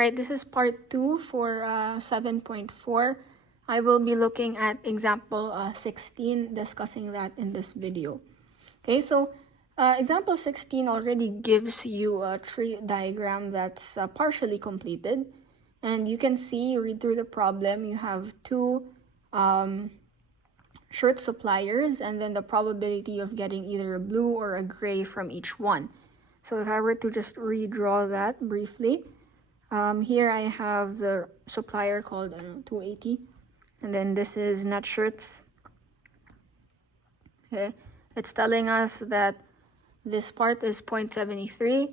Alright, this is part 2 for 7.4. I will be looking at example 16, discussing that in this video. Okay, so example 16 already gives you a tree diagram that's partially completed. And you can see, read through the problem, you have two shirt suppliers and then the probability of getting either a blue or a gray from each one. So if I were to just redraw that briefly, here I have the supplier called 280, and then this is Netsshirts. Okay, it's telling us that this part is 0.73,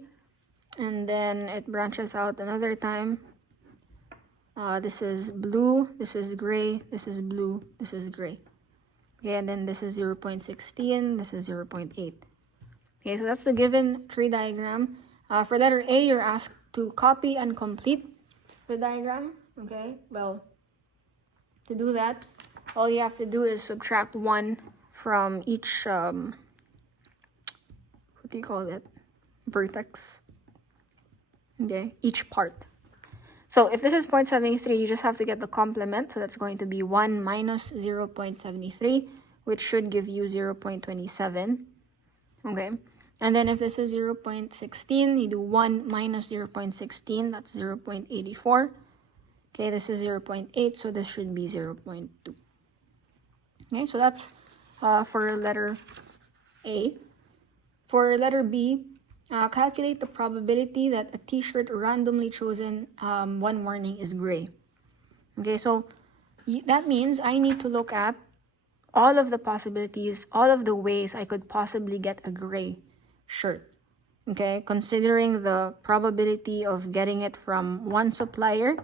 and then it branches out another time. This is blue, this is gray, this is blue, this is gray. Okay, and then this is 0.16, this is 0.8. Okay, so that's the given tree diagram. For letter A, you're asked to copy and complete the diagram. Okay, well, to do that, all you have to do is subtract 1 from each, what do you call it? Vertex. Okay, each part. So if this is 0.73, you just have to get the complement. So that's going to be 1 minus 0.73, which should give you 0.27. Okay. And then if this is 0.16, you do 1 minus 0.16, that's 0.84. Okay, this is 0.8, so this should be 0.2. Okay, so that's for letter A. For letter B, calculate the probability that a t-shirt randomly chosen one morning is gray. Okay, so that means I need to look at all of the possibilities, all of the ways I could possibly get a gray shirt. Okay, considering the probability of getting it from one supplier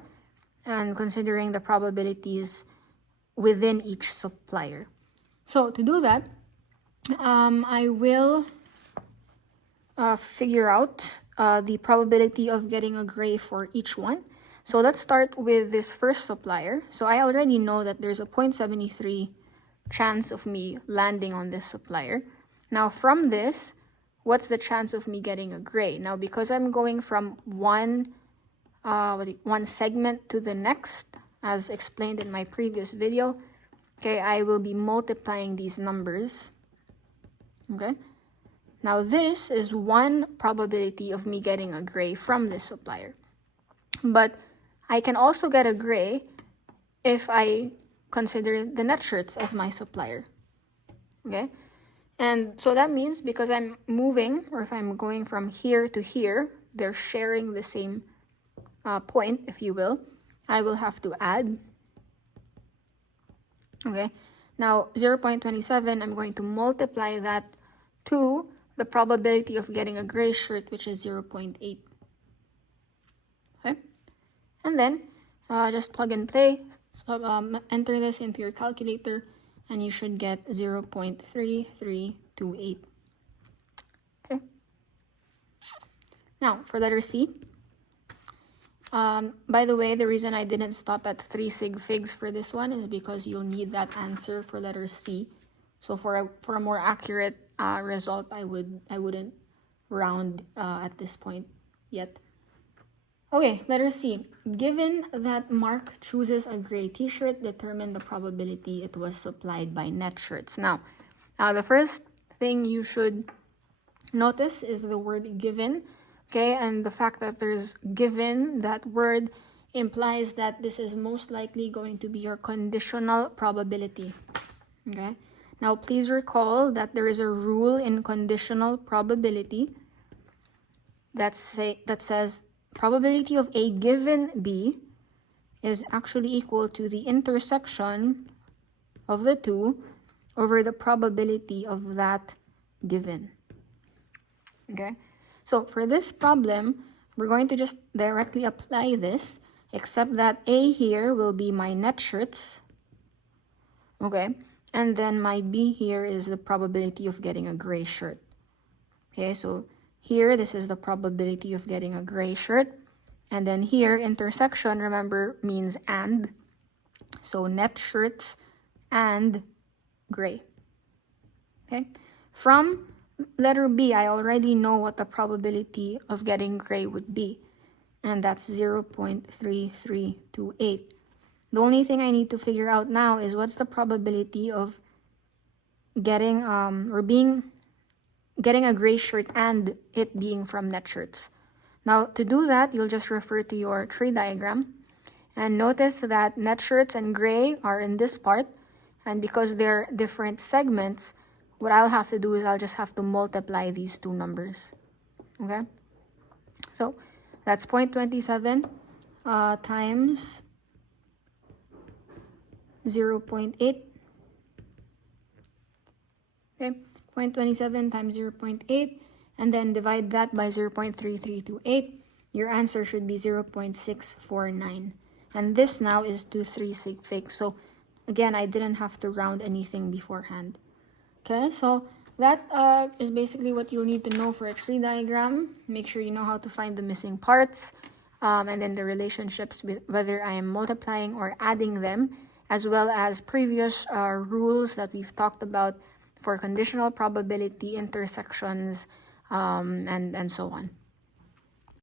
and considering the probabilities within each supplier. So to do that, I will figure out the probability of getting a gray for each one. So let's start with this first supplier. So I already know that there's a 0.73 chance of me landing on this supplier. Now from this, what's the chance of me getting a gray? Now because I'm going from one segment to the next, as explained in my previous video, okay, I will be multiplying these numbers. Okay, now this is one probability of me getting a gray from this supplier. But I can also get a gray if I consider the Netsshirts as my supplier. Okay, and so that means because I'm moving, or if I'm going from here to here, they're sharing the same point, if you will. I will have to add. Okay, now 0.27, I'm going to multiply that to the probability of getting a gray shirt, which is 0.8. Okay, and then just plug and play. So, enter this into your calculator, and you should get 0.3328. Okay. Now for letter C. By the way, the reason I didn't stop at 3 sig figs for this one is because you'll need that answer for letter C. So for a more accurate result, I wouldn't round at this point yet. Okay, letter C. Given that Mark chooses a gray t-shirt, determine the probability it was supplied by Netsshirts. Now, the first thing you should notice is the word given. Okay, and the fact that there's given, that word implies that this is most likely going to be your conditional probability. Okay, now please recall that there is a rule in conditional probability that says probability of A given B is actually equal to the intersection of the two over the probability of that given. Okay, so for this problem, we're going to just directly apply this, except that A here will be my Netsshirts. Okay, and then my B here is the probability of getting a gray shirt. Okay, so here, this is the probability of getting a gray shirt. And then here, intersection, remember, means and. So Netsshirts and gray. Okay, from letter B, I already know what the probability of getting gray would be. and that's 0.3328. The only thing I need to figure out now is what's the probability of getting getting a gray shirt and it being from Netshirts. Now, to do that, you'll just refer to your tree diagram and notice that Netshirts and gray are in this part, and because they're different segments, what I'll have to do is I'll just have to multiply these two numbers. Okay? So that's 0.27 times 0.8. Okay, 0.27 times 0.8, and then divide that by 0.3328. Your answer should be 0.649. And this now is to 3 sig figs. So again, I didn't have to round anything beforehand. Okay, so that is basically what you'll need to know for a tree diagram. Make sure you know how to find the missing parts, and then the relationships with whether I am multiplying or adding them, as well as previous rules that we've talked about for conditional probability, intersections, and so on.